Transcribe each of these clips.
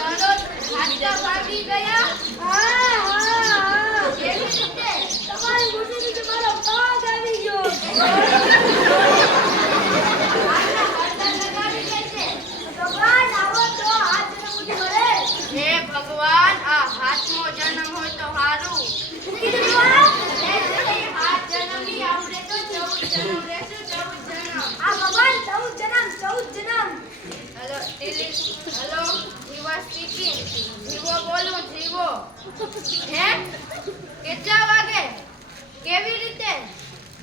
હાથમાં ભાગી ગયા. હા કેવી રીતે? તમારી મુઠ્ઠીથી મારો પગ આવી ગયો. આના હળદર લગાવી દેશે. ભગવાન આવો તો હાથને મુઠ્ઠી ભરે. હે ભગવાન આ હાથનો જન્મ હોય તો હારું. હાથ જન્મની આવડે તો 14 જન્મ રહેશે. 14 જન્મ. આ ભગવાન 14 જન્મ. હેલો જીવા સ્પીકિંગ. જીવો બોલું જીવો. હે કેટલા વાગે? કેવી રીતે?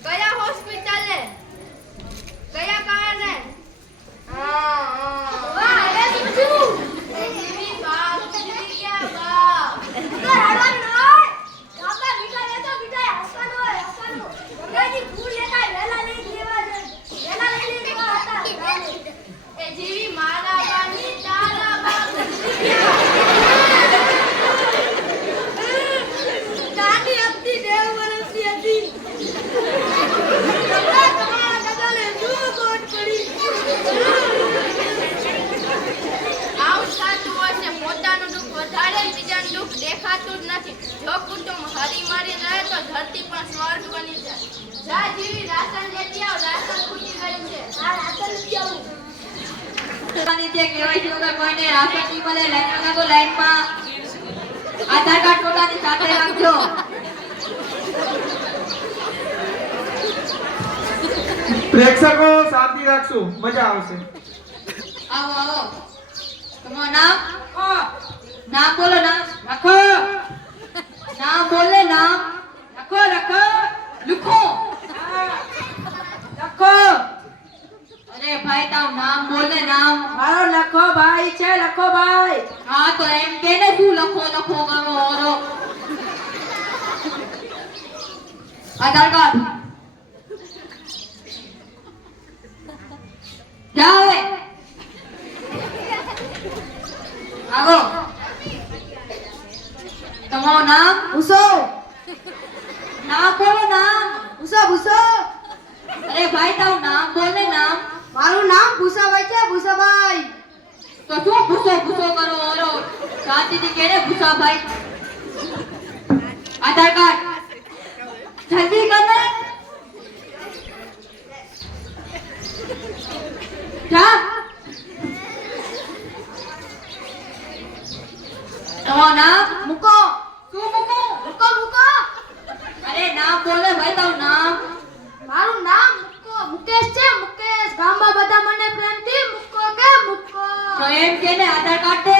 કયા હોસ્પિટલે? કયા કારણે? વાહ હવે સમજ્યું. જીવી બાપ જીવી ગયા બાપ. તો રડવાનું ન હોય. કાકા મીઠાઈ લેતો મીઠાઈ હસવાનું હોય હસવાનું. ગંગાજી ફૂલ લેતા વેલા લઈ લેવા છે. વેલા લઈ લેવા હતા. એ જીવી મારા બાની તારા બાપ દાદી હતી દેવ વરસી હતી. તમારા દાદાને શું ગોટ પડી. આવું સાચું હોય છે. પોતાનું દુઃખ વધારે બીજાનું દુઃખ દેખાતું જ નથી. જો કુટુંબ હરી મારી રહે તો ધરતી પણ સ્વર્ગ બની જાય. જા જીવી રાશન લેતી આવ. રાશન ખૂટી ગયું છે. આ રાશન લેતી આવું. નીચે કેવાયસી વગર કોઈને રાશન નહીં મળે. લાઈનમાં લાગો. લાઈનમાં આધાર કાર્ડ પોતાની સાથે રાખજો. પ્રેક્ષકો શાંતિ રાખશું, મજા આવશે. આવો આવો. તમારું નામ? નામ બોલો. નામ રાખો નામ બોલે. નામ રાખો રાખો લખો. રાખો. અરે ભાઈ તારું નામ બોલે. નામ મારો લખો ભાઈ છે. લખો ભાઈ. હા તો એમ કે ને શું લખો લખો કરો ઓરો. આધાર કાર્ડ જાઓ હવે. આવો. તમારું નામ? ઉસો નામ બોલો. નામ ઉસો ઉસો. અરે ભાઈ તારું નામ બોલે. નામ મારું નામ ભૂસાભાઈ છે. ભૂસાભાઈ. તો શું ભૂસો ભૂસો કરો ઓરો. શાંતિથી કે ને ભૂસાભાઈ. આધાર કાર્ડ જલ્દી કર ને. જા. તમારું નામ? મૂકો શું મૂકો? મૂકો મૂકો. અરે નામ બોલે ભાઈ તારું નામ. મારું નામ મુકેશ છે. મુકેશ. ગામમાં બધા મને પ્રેમથી મૂકો કે મૂકો. તો એમ કે ને આધાર કાર્ડ દે.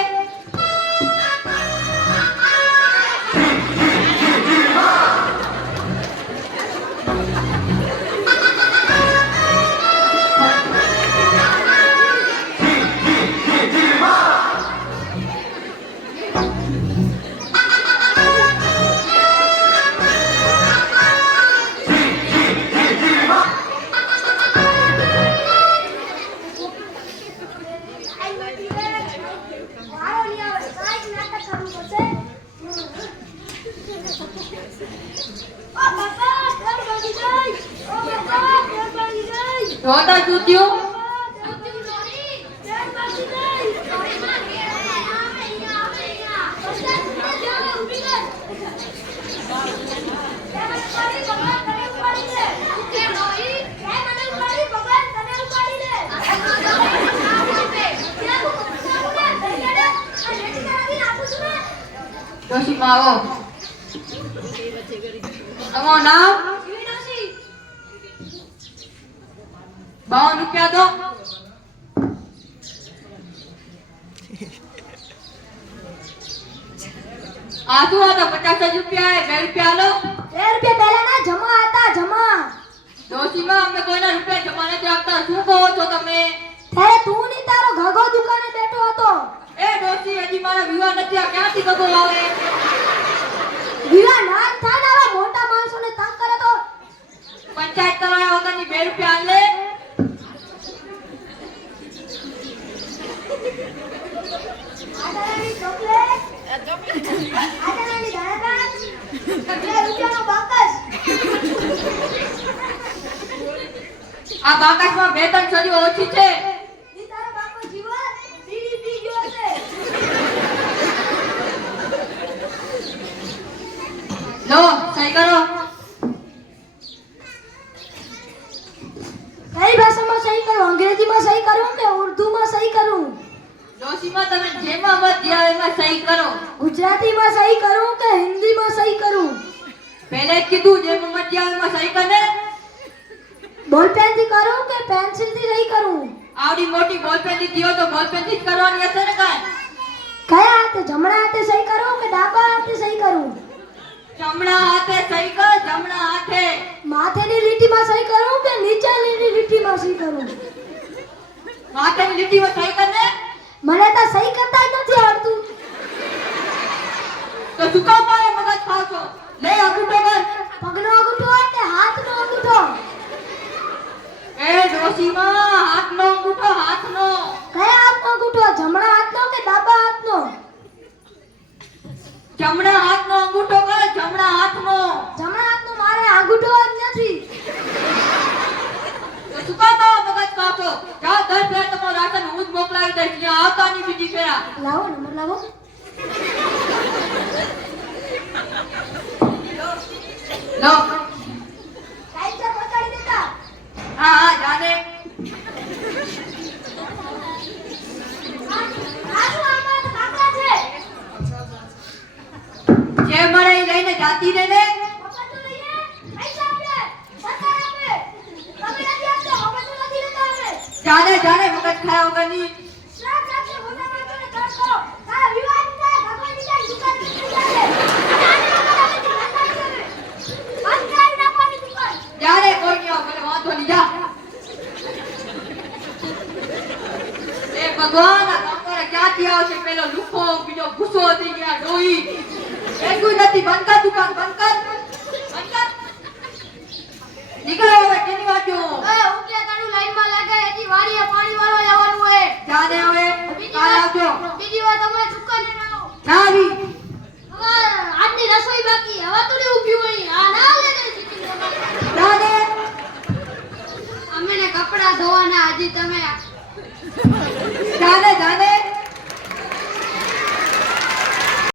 મારો નહીં આવે. કાંઈક નાટક કરવું પડશે. ઓ બાપા ઘર ભાગી ગઈ. ઓ બાપા ઘર ભાગી ગઈ. જોતા શું થયું? ડોશીમાં આવો. તમારું નામ? 52 રૂપિયા દો. આ શું હતો? 50 રૂપિયા. 2 રૂપિયા લો. 2 રૂપિયા પહેલાના જમા હતા. જમા. ડોશીમાં અમે કોઈના રૂપિયા જમા નથી આપતા. શું કહો છો તમે? ત્યારે તું ની તારો ઘગો દુકાને બેઠો હતો. એ ડોશી હજી મારા વિવાહ નથી. આ ક્યાંથી ગગો આવે? વિલા ના થાય ને આવા મોટા માણસોને તંગ કરે તો. પંચાયત કરાયા વગરની 2 રૂપિયા આલે. આટાની ચોકલેટ. આટાની દાણા. 2 રૂપિયાનો બાકસ. આ બાકસમાં 2-3 સદીઓ ઓછી છે. ઈ તારો બાપો જીવો બીડી પી ગયો છે. ડોશીમાં તમે જેમાં મત જ્યાં એમાં સહી કરો. ગુજરાતીમાં સહી કરું કે હિન્દીમાં સહી કરું? પહેલે જ કીધું જેમાં મત જ્યાં એમાં સહી કરે. બોલપેનથી કરું કે પેન્સિલથી સહી કરું? આવડી મોટી બોલપેન લીધી હોય તો બોલપેનથી જ કરવાની હશે ને કાંઈ. કયા હાથે, જમણા હાથે સહી કરું કે ડાબા હાથે સહી કરું? જમણા હાથે સહી કર, જમણા હાથે. માથેની લીટીમાં સહી કરું કે નીચેની લીટીમાં સહી કરું? માથેની લીટીમાં સહી કર ને. મને તો સહી કરતા જ નથી આવડતું. તો શું કામ મારો મગજ ખાવ છો? લે અંગૂઠો કર. પગનો અંગૂઠો કે હાથનો અંગૂઠો? એ ડોશીમાં હાથનો અંગૂઠો, હાથનો. કયા હાથનો અંગૂઠો, જમણા હાથનો કે ડાબા હાથનો? જમણા હાથનો અંગૂઠો કર, જમણા હાથનો. જમણા હાથનો મારે અંગૂઠો જ નથી. તો શું કામ મારો મગજ ખાવ છો? જાઓ 10 પ્લેટ તમારું રાશન હું જ મોકલાવી દઈશ. ત્યાં આવતા નહીં બીજી ફેરા. લાવો નંબર લાવો. લો. ટાઈમ છે પહોંચાડી દેતા. હા હા જાને. આનું આમાં તો કાકા છે. જે મળે એ લઈને જાતી રહે ને. પપ્પા તો લઈએ. પૈસા આપે. સરકાર આપે. તમે નથી આપતા, પપ્પા તો નથી લેતા અમે. જાને જાને મગજ ખાયા વગરની. શ્રાપ રાખજો, મોટા માણસોને કરશો. આ વિવાદ થાય, ભગવાનની જાય, દુકાન નીકળી જાય. અને આને લોકો નથી બંધ કરી નાખવાની દુકાન. જાને કોઈ નહીં આવે, મને વાંધો નહીં, જા. એ ભગવાન આ કામવાળા ક્યાંથી આવશે? પેલો લુખો, બીજો ગુસ્સો થઈ ગયા ડોહી. એટલું નથી, બંધ કર દુકાન, બંધ કર. બંધ કર. નીકળો હવે, કેની વાત જો? એ ઉકેલા તારું લાઈનમાં લાગે, એની વાડીએ પાણી વાળવા જવાનું હોય. જાને હવે, કાલ આવજો. બીજી વાર તમે દુકાને ના આવો. ના આવી. હવે આજની રસોઈ બાકી, હવે તો નહીં ઊભી હોય. આ ના લે ગઈ ચીકણી તમારી. જાને. અમે ને કપડા ધોવાના, હજી તમે